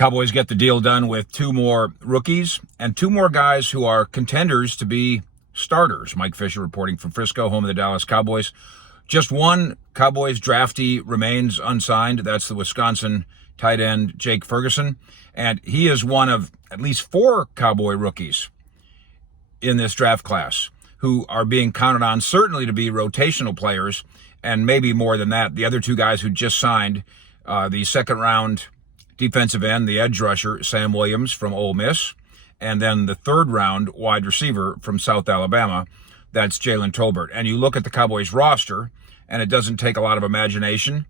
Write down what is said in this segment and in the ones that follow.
Cowboys get the deal done with two more rookies and two more guys who are contenders to be starters. Mike Fisher reporting from Frisco, home of the Dallas Cowboys. Just one Cowboys draftee remains unsigned. That's the Wisconsin tight end Jake Ferguson. And he is one of at least four Cowboy rookies in this draft class who are being counted on certainly to be rotational players, and maybe more than that. The other two guys who just signed, the second round defensive end, the edge rusher, Sam Williams from Ole Miss, and then the third round wide receiver from South Alabama, that's Jalen Tolbert. And you look at the Cowboys roster, and it doesn't take a lot of imagination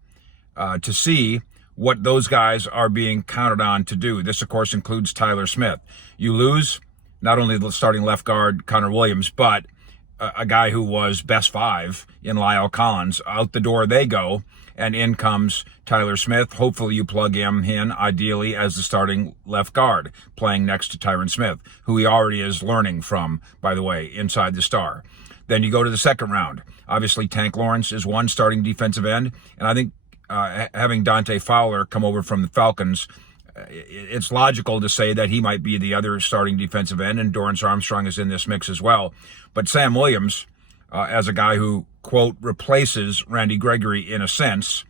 to see what those guys are being counted on to do. This, of course, includes Tyler Smith. You lose not only the starting left guard, Connor Williams, but a guy who was best five in Lyle Collins. Out the door they go, and in comes Tyler Smith. Hopefully you plug him in, ideally, as the starting left guard, playing next to Tyron Smith, who he already is learning from, by the way, inside the star. Then you go to the second round. Obviously, Tank Lawrence is one starting defensive end, and I think having Dante Fowler come over from the Falcons, it's logical to say that he might be the other starting defensive end, and Dorrance Armstrong is in this mix as well. But Sam Williams, as a guy who, quote, replaces Randy Gregory in a sense,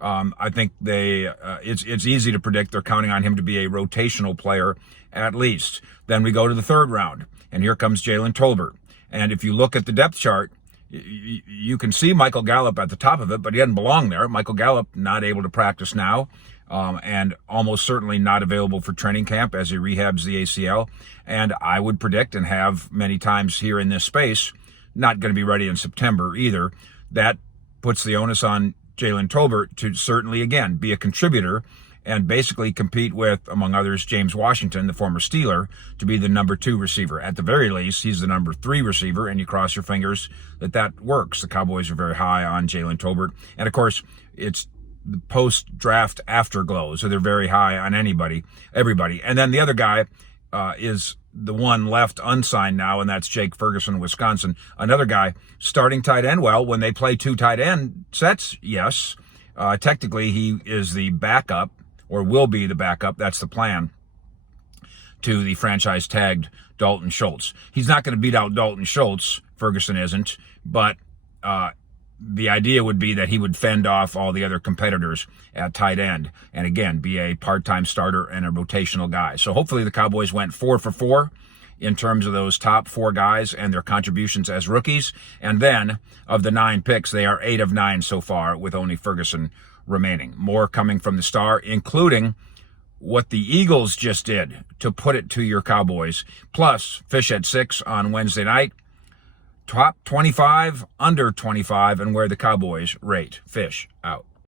I think it's easy to predict they're counting on him to be a rotational player at least. Then we go to the third round, and here comes Jalen Tolbert. And if you look at the depth chart, you can see Michael Gallup at the top of it, but he doesn't belong there. Michael Gallup not able to practice now, and almost certainly not available for training camp as he rehabs the ACL. And I would predict, and have many times here in this space, not going to be ready in September either. That puts the onus on Jalen Tolbert to certainly, again, be a contributor and basically compete with, among others, James Washington, the former Steeler, to be the number 2 receiver. At the very least, he's the number 3 receiver, and you cross your fingers that that works. The Cowboys are very high on Jalen Tolbert. And, of course, it's the post-draft afterglow, so they're very high on everybody. And then the other guy is the one left unsigned now, and that's Jake Ferguson, Wisconsin. Another guy, starting tight end. Well, when they play two tight end sets, yes. Technically, he is the backup, or will be the backup, that's the plan, to the franchise-tagged Dalton Schultz. He's not going to beat out Dalton Schultz, Ferguson isn't, but the idea would be that he would fend off all the other competitors at tight end, and again, be a part-time starter and a rotational guy. So hopefully the Cowboys went 4 for 4 in terms of those top 4 guys and their contributions as rookies. And then, of the 9 picks, they are 8 of 9 so far, with only Ferguson remaining. More coming from the star, including what the Eagles just did to put it to your Cowboys. Plus, Fish at 6 on Wednesday night. Top 25, under 25, and where the Cowboys rate. Fish out.